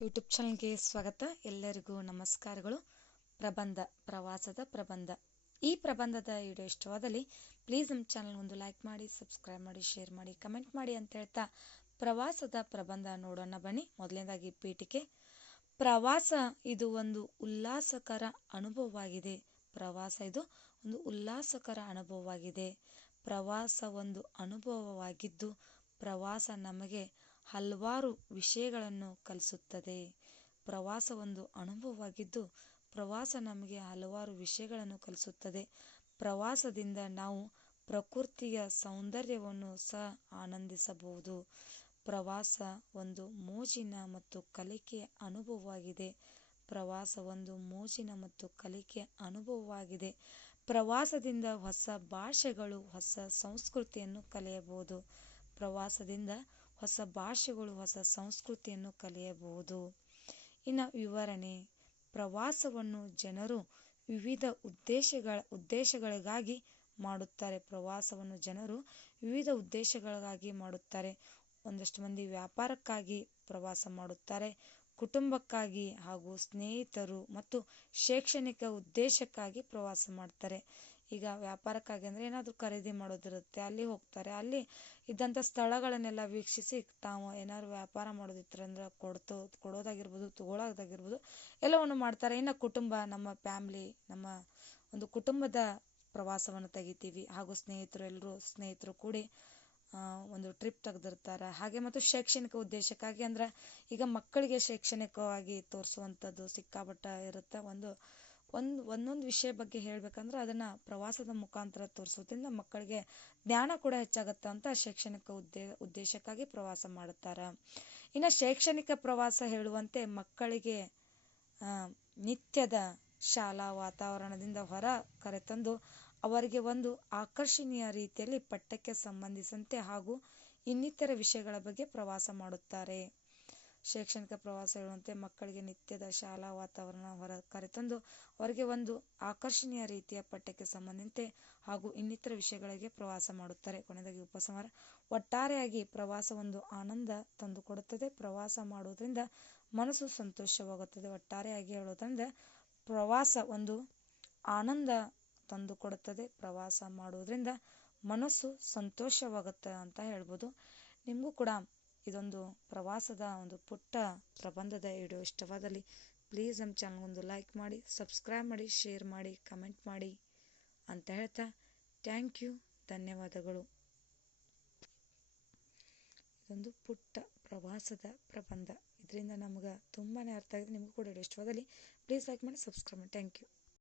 YouTube ಚಾನಲ್ಗೆ ಸ್ವಾಗತ. ಎಲ್ಲರಿಗೂ ನಮಸ್ಕಾರಗಳು. ಪ್ರಬಂಧ, ಪ್ರವಾಸದ ಪ್ರಬಂಧ. ಈ ಪ್ರಬಂಧದ ವಿಡಿಯೋ ಇಷ್ಟವಾದಲ್ಲಿ ಪ್ಲೀಸ್ ನಮ್ಮ ಚಾನಲ್ ಒಂದು ಲೈಕ್ ಮಾಡಿ ಸಬ್ಸ್ಕ್ರೈಬ್ ಮಾಡಿ ಶೇರ್ ಮಾಡಿ ಕಮೆಂಟ್ ಮಾಡಿ ಅಂತ ಹೇಳ್ತಾ ಪ್ರವಾಸದ ಪ್ರಬಂಧ ನೋಡೋಣ ಬನ್ನಿ. ಮೊದಲನೇದಾಗಿ ಪೀಠಿಕೆ. ಪ್ರವಾಸ ಇದು ಒಂದು ಉಲ್ಲಾಸಕರ ಅನುಭವವಾಗಿದೆ. ಪ್ರವಾಸ ಇದು ಒಂದು ಉಲ್ಲಾಸಕರ ಅನುಭವವಾಗಿದೆ. ಪ್ರವಾಸ ಒಂದು ಅನುಭವವಾಗಿದ್ದು ಪ್ರವಾಸ ನಮಗೆ ಹಲವಾರು ವಿಷಯಗಳನ್ನು ಕಲಿಸುತ್ತದೆ. ಪ್ರವಾಸ ಒಂದು ಅನುಭವವಾಗಿದ್ದು, ಪ್ರವಾಸ ನಮಗೆ ಹಲವಾರು ವಿಷಯಗಳನ್ನು ಕಲಿಸುತ್ತದೆ. ಪ್ರವಾಸದಿಂದ ನಾವು ಪ್ರಕೃತಿಯ ಸೌಂದರ್ಯವನ್ನು ಸಹ ಆನಂದಿಸಬಹುದು. ಪ್ರವಾಸ ಒಂದು ಮೋಜಿನ ಮತ್ತು ಕಲಿಕೆಯ ಅನುಭವವಾಗಿದೆ. ಪ್ರವಾಸ ಒಂದು ಮೋಜಿನ ಮತ್ತು ಕಲಿಕೆಯ ಅನುಭವವಾಗಿದೆ. ಪ್ರವಾಸದಿಂದ ಹೊಸ ಭಾಷೆಗಳು, ಹೊಸ ಸಂಸ್ಕೃತಿಯನ್ನು ಕಲಿಯಬಹುದು. ಪ್ರವಾಸದಿಂದ ಹೊಸ ಭಾಷೆಗಳು, ಹೊಸ ಸಂಸ್ಕೃತಿಯನ್ನು ಕಲಿಯಬಹುದು. ಇನ್ನು ವಿವರಣೆ. ಪ್ರವಾಸವನ್ನು ಜನರು ವಿವಿಧ ಉದ್ದೇಶಗಳ, ಉದ್ದೇಶಗಳಿಗಾಗಿ ಮಾಡುತ್ತಾರೆ. ಪ್ರವಾಸವನ್ನು ಜನರು ವಿವಿಧ ಉದ್ದೇಶಗಳಿಗಾಗಿ ಮಾಡುತ್ತಾರೆ. ಒಂದಷ್ಟು ಮಂದಿ ವ್ಯಾಪಾರಕ್ಕಾಗಿ ಪ್ರವಾಸ ಮಾಡುತ್ತಾರೆ. ಕುಟುಂಬಕ್ಕಾಗಿ ಹಾಗೂ ಸ್ನೇಹಿತರು ಮತ್ತು ಶೈಕ್ಷಣಿಕ ಉದ್ದೇಶಕ್ಕಾಗಿ ಪ್ರವಾಸ ಮಾಡ್ತಾರೆ. ಈಗ ವ್ಯಾಪಾರಕ್ಕಾಗಿ ಅಂದ್ರೆ ಏನಾದರೂ ಖರೀದಿ ಮಾಡೋದಿರುತ್ತೆ, ಅಲ್ಲಿ ಹೋಗ್ತಾರೆ. ಅಲ್ಲಿ ಇದ್ದಂಥ ಸ್ಥಳಗಳನ್ನೆಲ್ಲ ವೀಕ್ಷಿಸಿ ತಾವು ಏನಾದ್ರು ವ್ಯಾಪಾರ ಮಾಡೋದಿತ್ತು ಅಂದ್ರೆ ಕೊಡ್ತೋ, ಕೊಡೋದಾಗಿರ್ಬೋದು ತಗೊಳ್ಳೋದಾಗಿರ್ಬೋದು ಎಲ್ಲವನ್ನು ಮಾಡ್ತಾರೆ. ಇನ್ನು ಕುಟುಂಬ, ನಮ್ಮ ಫ್ಯಾಮ್ಲಿ, ನಮ್ಮ ಒಂದು ಕುಟುಂಬದ ಪ್ರವಾಸವನ್ನು ತೆಗಿತೀವಿ. ಹಾಗೂ ಸ್ನೇಹಿತರು ಎಲ್ಲರೂ ಸ್ನೇಹಿತರು ಕೂಡಿ ಒಂದು ಟ್ರಿಪ್ ತೆಗೆದಿರ್ತಾರೆ. ಹಾಗೆ ಮತ್ತು ಶೈಕ್ಷಣಿಕ ಉದ್ದೇಶಕ್ಕಾಗಿ ಅಂದ್ರೆ ಈಗ ಮಕ್ಕಳಿಗೆ ಶೈಕ್ಷಣಿಕವಾಗಿ ತೋರಿಸುವಂಥದ್ದು ಸಿಕ್ಕಾಪಟ್ಟ ಇರುತ್ತೆ. ಒಂದು ಒಂದು, ಒಂದೊಂದು ವಿಷಯ ಬಗ್ಗೆ ಹೇಳ್ಬೇಕಂದ್ರೆ ಅದನ್ನು ಪ್ರವಾಸದ ಮುಖಾಂತರ ತೋರಿಸೋದ್ರಿಂದ ಮಕ್ಕಳಿಗೆ ಜ್ಞಾನ ಕೂಡ ಹೆಚ್ಚಾಗುತ್ತೆ ಅಂತ ಶೈಕ್ಷಣಿಕ ಉದ್ದೇ, ಉದ್ದೇಶಕ್ಕಾಗಿ ಪ್ರವಾಸ ಮಾಡುತ್ತಾರೆ. ಇನ್ನು ಶೈಕ್ಷಣಿಕ ಪ್ರವಾಸ ಹೇಳುವಂತೆ ಮಕ್ಕಳಿಗೆ ನಿತ್ಯದ ಶಾಲಾ ವಾತಾವರಣದಿಂದ ಹೊರ ಕರೆತಂದು ಅವರಿಗೆ ಒಂದು ಆಕರ್ಷಣೀಯ ರೀತಿಯಲ್ಲಿ ಪಠ್ಯಕ್ಕೆ ಸಂಬಂಧಿಸಿದಂತೆ ಹಾಗೂ ಇನ್ನಿತರ ವಿಷಯಗಳ ಬಗ್ಗೆ ಪ್ರವಾಸ ಮಾಡುತ್ತಾರೆ. ಶೈಕ್ಷಣಿಕ ಪ್ರವಾಸ ಹೇಳುವಂತೆ ಮಕ್ಕಳಿಗೆ ನಿತ್ಯದ ಶಾಲಾ ವಾತಾವರಣ ಹೊರ ಕರೆತಂದು ಅವರಿಗೆ ಒಂದು ಆಕರ್ಷಣೀಯ ರೀತಿಯ ಪಠ್ಯಕ್ಕೆ ಸಂಬಂಧಿಸಿದಂತೆ ಹಾಗೂ ಇನ್ನಿತರ ವಿಷಯಗಳಿಗೆ ಪ್ರವಾಸ ಮಾಡುತ್ತಾರೆ. ಕೊನೆಯದಾಗಿ ಉಪಸಂಹಾರ. ಒಟ್ಟಾರೆಯಾಗಿ ಪ್ರವಾಸ ಒಂದು ಆನಂದ ತಂದುಕೊಡುತ್ತದೆ. ಪ್ರವಾಸ ಮಾಡುವುದರಿಂದ ಮನಸ್ಸು ಸಂತೋಷವಾಗುತ್ತದೆ. ಒಟ್ಟಾರೆಯಾಗಿ ಹೇಳೋದ್ರಿಂದ ಪ್ರವಾಸ ಒಂದು ಆನಂದ ತಂದುಕೊಡುತ್ತದೆ. ಪ್ರವಾಸ ಮಾಡುವುದರಿಂದ ಮನಸ್ಸು ಸಂತೋಷವಾಗುತ್ತೆ ಅಂತ ಹೇಳ್ಬೋದು. ನಿಮಗೂ ಕೂಡ ಇದೊಂದು ಪ್ರವಾಸದ ಒಂದು ಪುಟ್ಟ ಪ್ರಬಂಧದ ವಿಡಿಯೋ ಇಷ್ಟವಾದಲ್ಲಿ ಪ್ಲೀಸ್ ನಮ್ಮ ಚಾನಲ್ ಒಂದು ಲೈಕ್ ಮಾಡಿ ಸಬ್ಸ್ಕ್ರೈಬ್ ಮಾಡಿ ಶೇರ್ ಮಾಡಿ ಕಮೆಂಟ್ ಮಾಡಿ ಅಂತ ಹೇಳ್ತಾ ಥ್ಯಾಂಕ್ ಯು ಧನ್ಯವಾದಗಳು. ಇದೊಂದು ಪುಟ್ಟ ಪ್ರವಾಸದ ಪ್ರಬಂಧ. ಇದರಿಂದ ನಮ್ಗೆ ತುಂಬಾ ಅರ್ಥ ಆಗಿದೆ. ನಿಮಗೂ ಕೂಡ ಇಷ್ಟವಾದಲ್ಲಿ ಪ್ಲೀಸ್ ಲೈಕ್ ಮಾಡಿ ಸಬ್ಸ್ಕ್ರೈಬ್ ಮಾಡಿ. Thank you